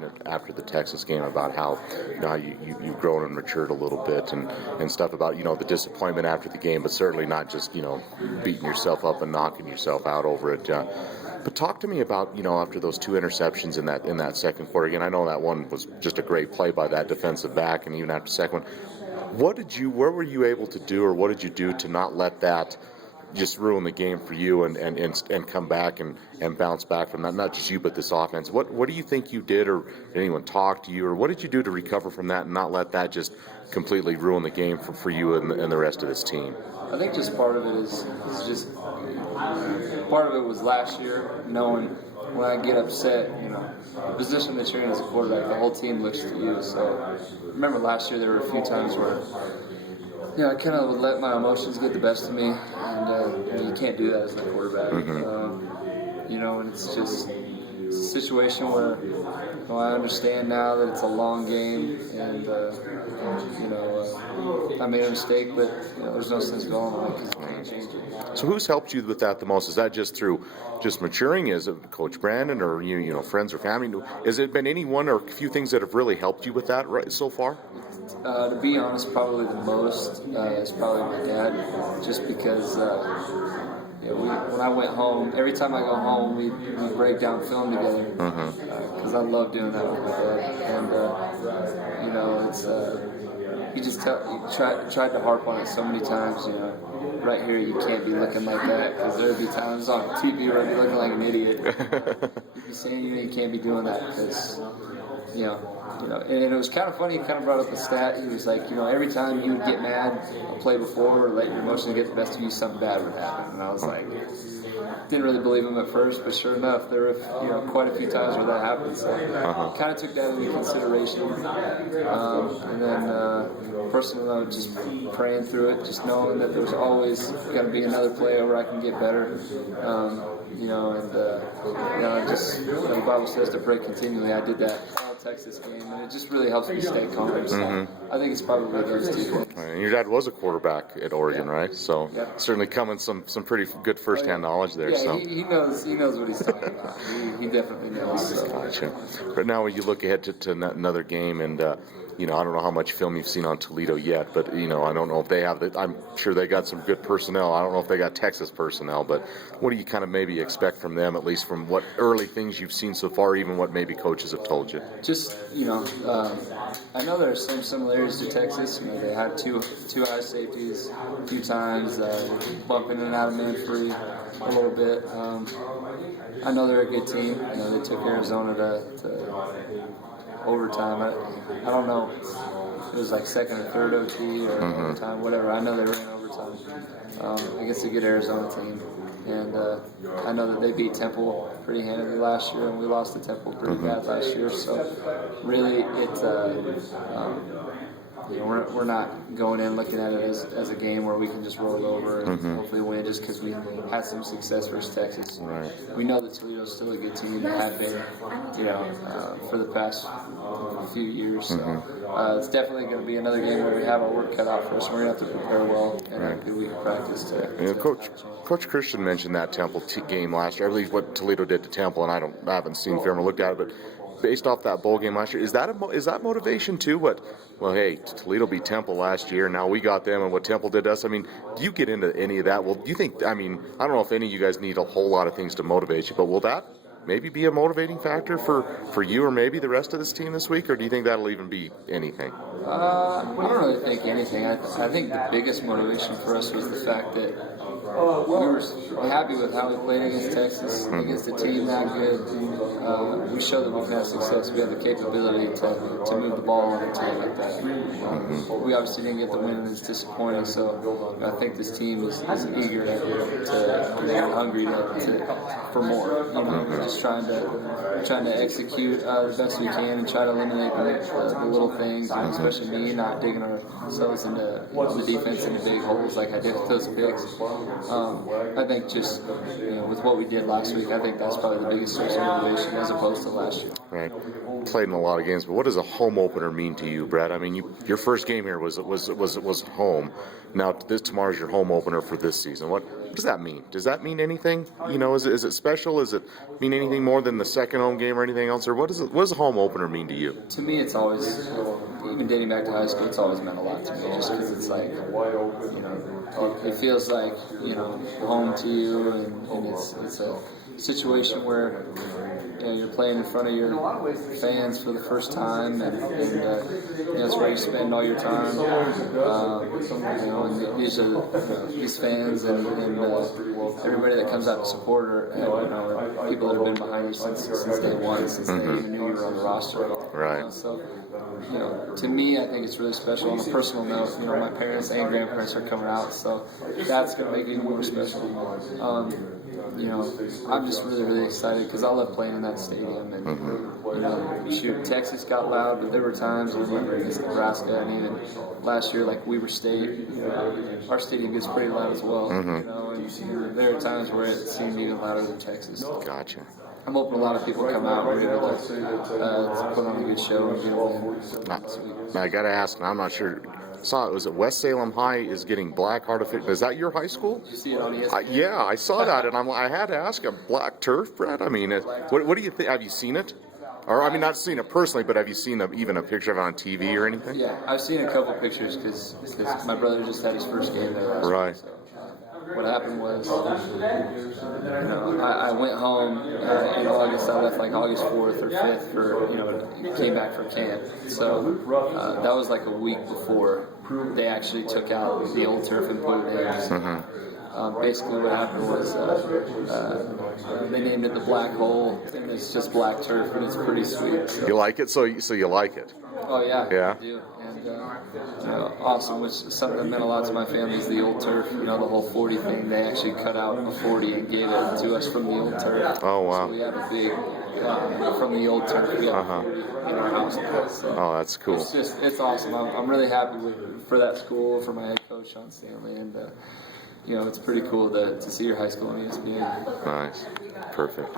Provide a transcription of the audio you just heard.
mentioned it after the Texas game about how how you've grown and matured a little bit and stuff about the disappointment after the game, but certainly not just beating yourself up and knocking yourself out over it. But talk to me about after those 2 interceptions in that second quarter. Again, I know that one was just a great play by that defensive back, and even after the second one, where were you able to do, or what did you do to not let that just ruin the game for you and come back and bounce back from that? Not just you, but this offense. What do you think you did, or did anyone talk to you, or what did you do to recover from that and not let that just completely ruin the game for you and the rest of this team? I think just part of it is just part of it was last year, knowing when I get upset, the position that you're in as a quarterback, the whole team looks to you. So remember last year there were a few times where I kind of would let my emotions get the best of me, and you can't do that as a quarterback. And it's just a situation where I understand now that it's a long game, and I made a mistake, but there's no sense going on because you can't change it. So who's helped you with that the most? Is that just through maturing? Is it Coach Brandon, or friends or family? Has it been any one or a few things that have really helped you with that so far? To be honest, probably the most is probably my dad, just because when I went home, every time I go home, we break down film together, because I love doing that with my dad, and it's he just tried to harp on it so many times, right here you can't be looking like that, because there would be times on TV where I'd be looking like an idiot. He'd be saying, you can't be doing that because, and it was kind of funny. He kind of brought up a stat. He was like, every time you would get mad a play before, or let your emotions get the best of you, something bad would happen. And I was like, didn't really believe him at first, but sure enough, there were quite a few times where that happened. So kind of took that into consideration. And then personally, just praying through it, just knowing that there's always going to be another play where I can get better. Just the Bible says to pray continually. I did that all Texas game, and it just really helps me stay calm. So I think it's probably those two things. And your dad was a quarterback at Oregon, right? So certainly coming some pretty good firsthand knowledge there. Yeah, he knows what he's talking about. He definitely knows. So. Gotcha. But now when you look ahead to another game, and I don't know how much film you've seen on Toledo yet, but I don't know if they have. I'm sure they got some good personnel. I don't know if they got Texas personnel, but what do you kind of maybe expect from them, at least from what early things you've seen so far, even what maybe coaches have told you? Just I know there are some similarities to Texas. They had two high safeties a few times, bumping in and out of man free a little bit. I know they're a good team. They took Arizona to overtime. I don't know if it was like second or third OT or overtime, whatever. I know they were in overtime against a good Arizona team. And I know that they beat Temple pretty handily last year, and we lost to Temple pretty bad last year. So really, we're not going in looking at it as a game where we can just roll over and hopefully win just because we had some success versus Texas. Right. We know that Toledo's still a good team. They have been, for the past few years. So it's definitely going to be another game where we have our work cut out for us. We're going to have to prepare well and have a good week of practice. Coach Christian mentioned that Temple game last year. I believe what Toledo did to Temple, and I haven't seen film or looked at it, but based off that bowl game last year, is that motivation too? Well, hey, Toledo beat Temple last year, now we got them, and what Temple did to us. I mean, do you get into any of that? Well, do you think? I don't know if any of you guys need a whole lot of things to motivate you, but will that maybe be a motivating factor for you or maybe the rest of this team this week, or do you think that'll even be anything? I don't really think anything. I think the biggest motivation for us was the fact that we were happy with how we played against Texas, against a team that good. We showed that we can have success. We have the capability to move the ball on a team like that. We obviously didn't get the win, and it's disappointing. So I think this team is eager to hungry for more. Just trying to execute the best we can and try to eliminate the little things, especially me not digging ourselves into the defense into big holes like I did with those picks. I think just with what we did last week, I think that's probably the biggest source of motivation as opposed to last year. Right. Played in a lot of games, but what does a home opener mean to you, Brad? Your first game here was home. Now tomorrow's your home opener for this season. What does that mean? Does that mean anything? You know, is it special? Does it mean anything more than the second home game or anything else? Or what does a home opener mean to you? To me, it's always, even dating back to high school, it's always meant a lot to me. Just because it's like, you know, it feels like, you know, home to you, and it's a situation where, you know, you're playing in front of your fans for the first time, and you know, it's where you spend all your time. You know, and these are these fans and everybody that comes out to support are, you know, are people that have been behind you since day one, since they even knew you were on the roster. Right. You know, so, you know, to me, I think it's really special. On a personal note, you know, my parents and grandparents are coming out, so that's going to make it even more special. You know, I'm just really excited because I love playing in that stadium, and you know, shoot, Texas got loud, but there were times, I remember against Nebraska, and even last year, like Weber State, you know, our stadium gets pretty loud as well. You know, and there are times where it seemed even louder than Texas. Gotcha. I'm hoping a lot of people come out and we're able to put on a good show and get a win. Now I got to ask, and I'm not sure. Was it West Salem High is getting black artificial? Is that your high school? Did you see it on ESPN? Yeah, I saw that, and I had to ask him, black turf, Brett? I mean, what do you think? Have you seen it? Or, I mean, not seen it personally, but have you seen even a picture of it on TV or anything? Yeah, I've seen a couple pictures because my brother just had his first game there last Right. week, so. What happened was, you know, I went home in August. I left like August 4th or 5th for, you know, came back from camp. So that was like a week before they actually took out the old turf and put it in. Basically what happened was they named it the Black Hole, and it's just black turf, and it's pretty sweet. So. You like it? So you like it? Oh yeah, yeah. I do. And awesome, which is something that meant a lot to my family is the old turf. You know, the whole 40 thing. They actually cut out a 40 and gave it to us from the old turf. Oh wow! So we have a big from the old turf. We have 40 in our house now. So oh, that's cool. It's awesome. I'm really happy for that school, for my head coach Sean Stanley, and you know, it's pretty cool to see your high school on ESPN. Nice, perfect.